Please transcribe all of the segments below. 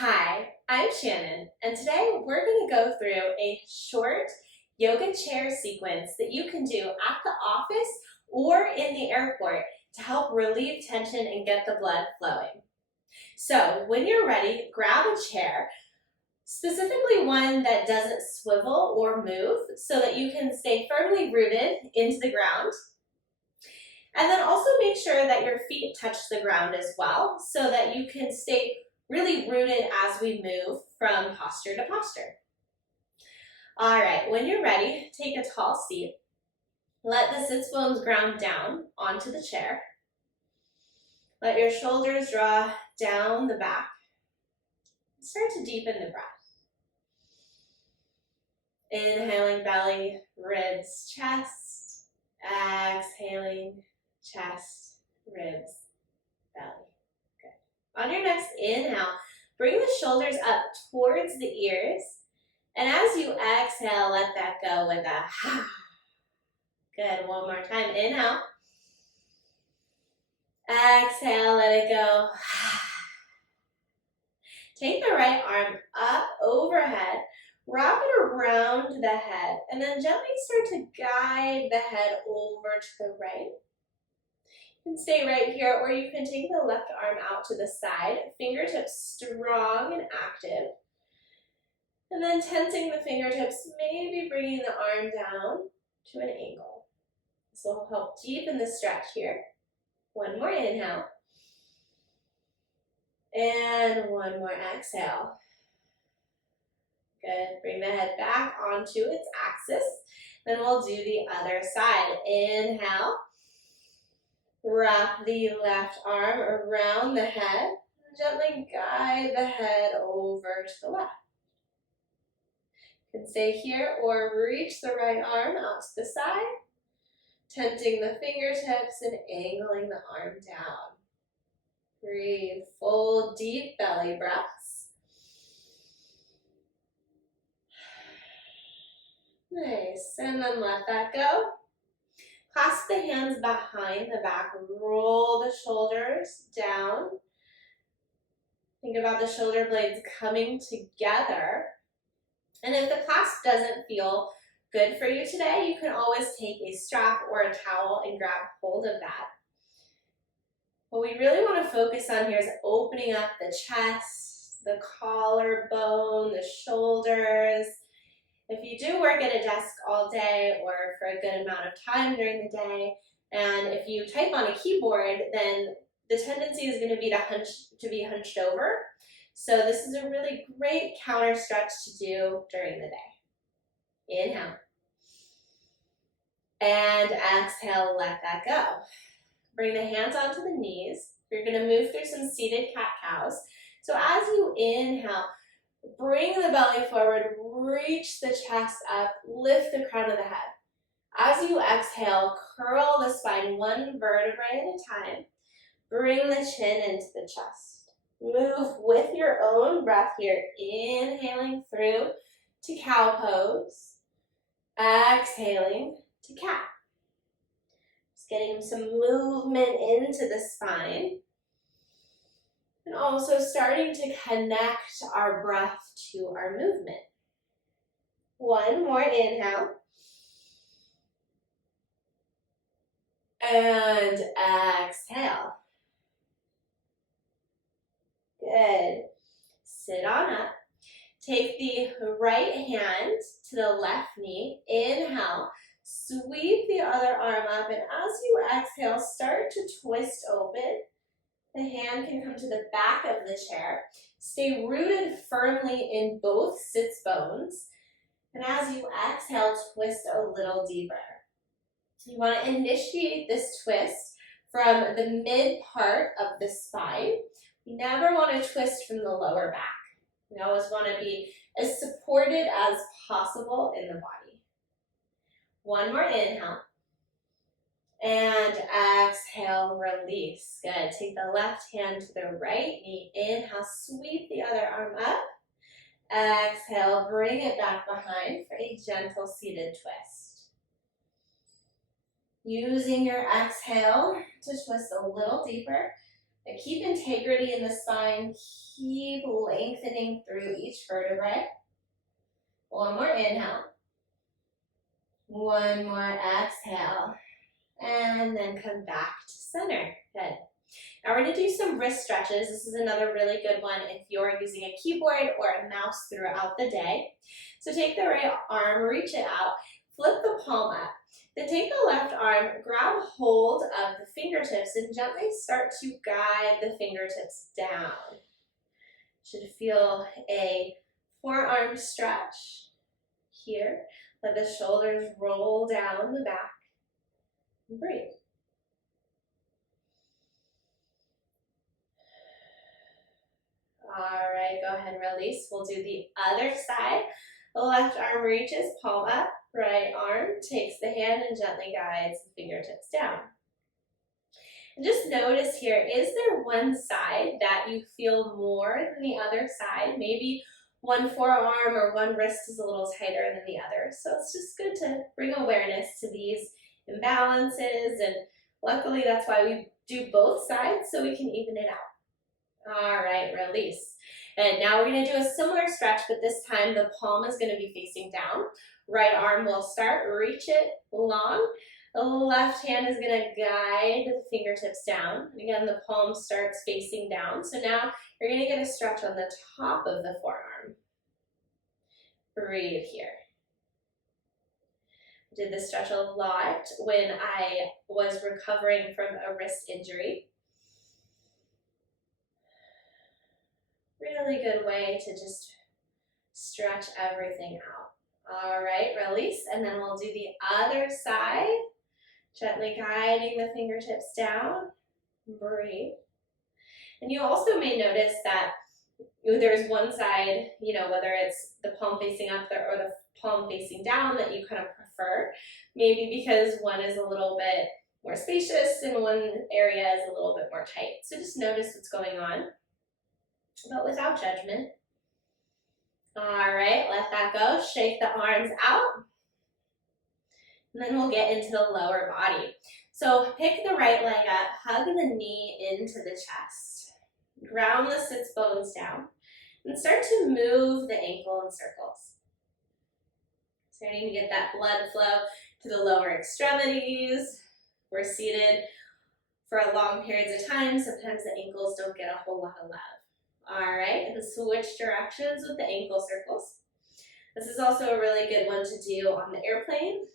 Hi, I'm Shannon, and today we're going to go through a short yoga chair sequence that you can do at the office or in the airport to help relieve tension and get the blood flowing. So when you're ready, grab a chair, specifically one that doesn't swivel or move so that you can stay firmly rooted into the ground. And then also make sure that your feet touch the ground as well so that you can stay really rooted as we move from posture to posture. All right, when you're ready, take a tall seat. Let the sits bones ground down onto the chair. Let your shoulders draw down the back. Start to deepen the breath. Inhaling belly, ribs, chest. Exhaling chest, ribs, belly. Good. On your next inhale, bring the shoulders up towards the ears. And as you exhale, let that go with a ha. Good, one more time. Inhale. Exhale, let it go. Take the right arm up overhead, wrap it around the head, and then gently start to guide the head over to the right. You can stay right here, or you can take the left arm out to the side, fingertips strong and active. And then tensing the fingertips, maybe bringing the arm down to an angle. This will help deepen the stretch here. One more inhale. And one more exhale. Good. Bring the head back onto its axis. Then we'll do the other side. Inhale. Wrap the left arm around the head. Gently guide the head over to the left. You can stay here or reach the right arm out to the side, tenting the fingertips and angling the arm down. Breathe, full deep belly breaths. Nice, and then let that go. Clasp the hands behind the back, roll the shoulders down. Think about the shoulder blades coming together. And if the clasp doesn't feel good for you today, you can always take a strap or a towel and grab hold of that. What we really want to focus on here is opening up the chest, the collarbone, the shoulders. If you do work at a desk all day or for a good amount of time during the day, and if you type on a keyboard, then the tendency is going to be to be hunched over. So this is a really great counter stretch to do during the day. Inhale. And exhale, let that go. Bring the hands onto the knees. You're going to move through some seated cat-cows. So as you inhale, bring the belly forward, reach the chest up, lift the crown of the head. As you exhale, curl the spine one vertebrae at a time. Bring the chin into the chest. Move with your own breath here, inhaling through to cow pose, exhaling to cat. Just getting some movement into the spine. And also starting to connect our breath to our movement. One more inhale. And exhale. Good. Sit on up. Take the right hand to the left knee. Inhale. Sweep the other arm up. And as you exhale, start to twist open. The hand can come to the back of the chair. Stay rooted firmly in both sits bones. And as you exhale, twist a little deeper. You want to initiate this twist from the mid part of the spine. You never want to twist from the lower back. We always want to be as supported as possible in the body. One more inhale. And exhale, release. Good. Take the left hand to the right knee. Inhale, sweep the other arm up. Exhale, bring it back behind for a gentle seated twist. Using your exhale to twist a little deeper. Now keep integrity in the spine. Keep lengthening through each vertebrae. One more inhale. One more exhale. And then come back to center. Good. Now we're going to do some wrist stretches. This is another really good one if you're using a keyboard or a mouse throughout the day. So take the right arm, reach it out, flip the palm up. Then take the left arm, grab hold of the fingertips and gently start to guide the fingertips down. Should feel a forearm stretch here. Let the shoulders roll down the back. And breathe. All right, go ahead and release. We'll do the other side. The left arm reaches, palm up. Right arm takes the hand and gently guides the fingertips down. And just notice here, is there one side that you feel more than the other side? Maybe one forearm or one wrist is a little tighter than the other. So it's just good to bring awareness to these imbalances, and luckily that's why we do both sides, so we can even it out. All right, release. And now we're going to do a similar stretch, but this time the palm is going to be facing down. Right arm will start, reach it long. The left hand is going to guide the fingertips down. Again, the palm starts facing down. So now you're going to get a stretch on the top of the forearm. Breathe here. I did this stretch a lot when I was recovering from a wrist injury. Really good way to just stretch everything out. All right, release, and then we'll do the other side. Gently guiding the fingertips down. Breathe. And you also may notice that there's one side, whether it's the palm facing up there or the palm facing down that you kind of prefer. Maybe because one is a little bit more spacious and one area is a little bit more tight. So just notice what's going on, but without judgment. All right, let that go. Shake the arms out. And then we'll get into the lower body. So pick the right leg up, hug the knee into the chest. Ground the sits bones down. And start to move the ankle in circles. Starting to get that blood flow to the lower extremities. We're seated for long periods of time. Sometimes the ankles don't get a whole lot of love. All right, and switch directions with the ankle circles. This is also a really good one to do on the airplane.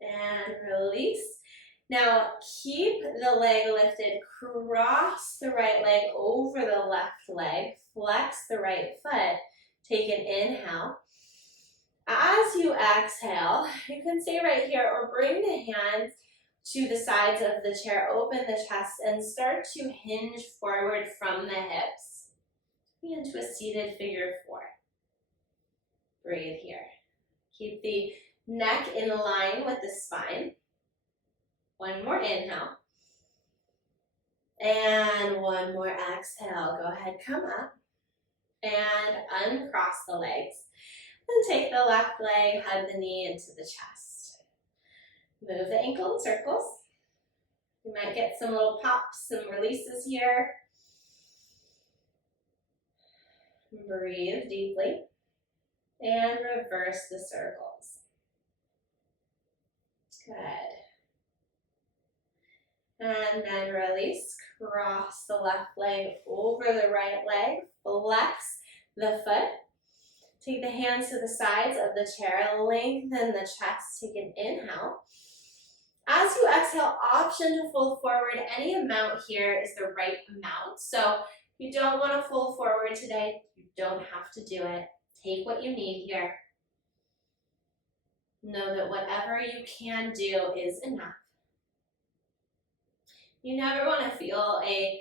And release. Now keep the leg lifted, cross the right leg over the left leg, flex the right foot, take an inhale. As you exhale, you can stay right here or bring the hands to the sides of the chair, open the chest and start to hinge forward from the hips into a seated figure four. Breathe here. Keep the neck in line with the spine. One more inhale. And one more exhale. Go ahead, come up and uncross the legs. Then take the left leg, hug the knee into the chest. Move the ankle in circles. You might get some little pops, some releases here. Breathe deeply. And reverse the circles. Good. And then release. Cross the left leg over the right leg. Flex the foot. Take the hands to the sides of the chair. Lengthen the chest. Take an inhale. As you exhale, option to fold forward. Any amount here is the right amount. So if you don't want to fold forward today, you don't have to do it. Take what you need here. Know that whatever you can do is enough. You never want to feel a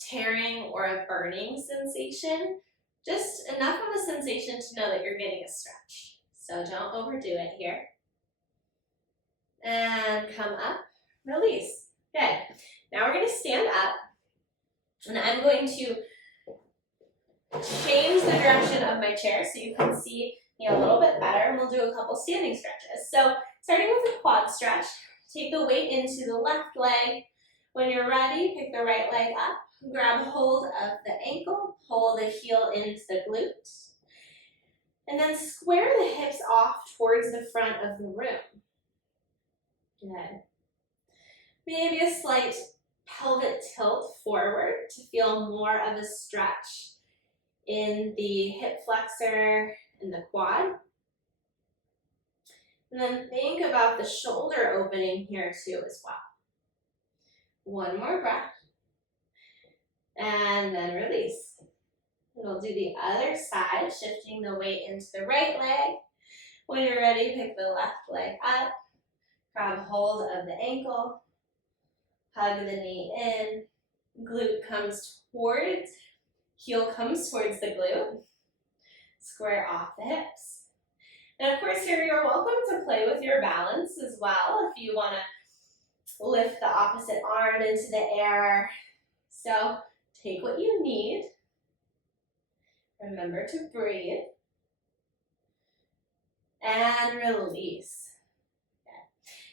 tearing or a burning sensation. Just enough of a sensation to know that you're getting a stretch. So don't overdo it here. And come up, release. Good. Now we're going to stand up. And I'm going to change the direction of my chair so you can see me a little bit better. And we'll do a couple standing stretches. So starting with a quad stretch, take the weight into the left leg. When you're ready, pick the right leg up, grab hold of the ankle, pull the heel into the glute, and then square the hips off towards the front of the room. Good. Maybe a slight pelvic tilt forward to feel more of a stretch in the hip flexor and the quad. And then think about the shoulder opening here too as well. One more breath. And then release. We'll do the other side, shifting the weight into the right leg. When you're ready, pick the left leg up, grab hold of the ankle, hug the knee in, glute comes towards, heel comes towards the glute, square off the hips. And of course here you're welcome to play with your balance as well if you want to lift the opposite arm into the air. So take what you need. Remember to breathe. And release. Okay.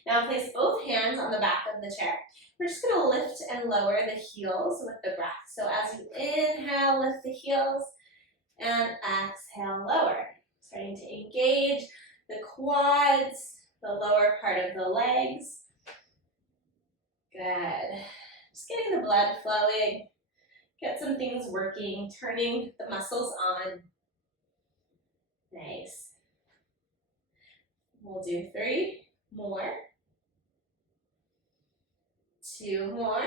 Now place both hands on the back of the chair. We're just going to lift and lower the heels with the breath. So as you inhale, lift the heels, and exhale, lower. Starting to engage the quads, the lower part of the legs. Good. Just getting the blood flowing. Get some things working, turning the muscles on. Nice. We'll do 3 more. 2 more.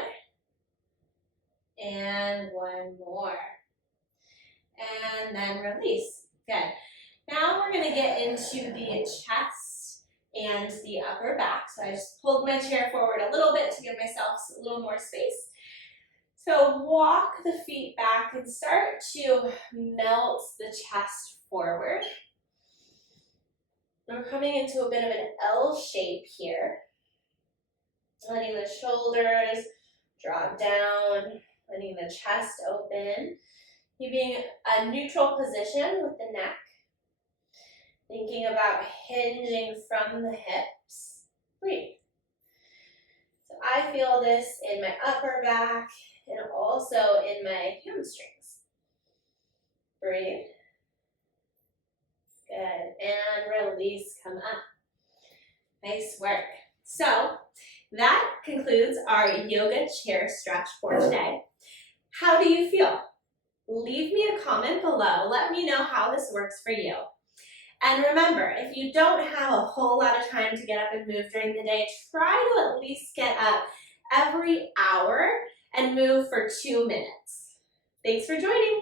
And 1 more. And then release. Good. Now we're going to get into the chest and the upper back. So I just pulled my chair forward a little bit to give myself a little more space. So walk the feet back and start to melt the chest forward. We're coming into a bit of an L shape here. Letting the shoulders drop down, letting the chest open. Keeping a neutral position with the neck. Thinking about hinging from the hips. Breathe. So I feel this in my upper back and also in my hamstrings. Breathe. Good. And release, come up. Nice work. So that concludes our yoga chair stretch for today. How do you feel? Leave me a comment below. Let me know how this works for you. And remember, if you don't have a whole lot of time to get up and move during the day, try to at least get up every hour and move for 2 minutes. Thanks for joining.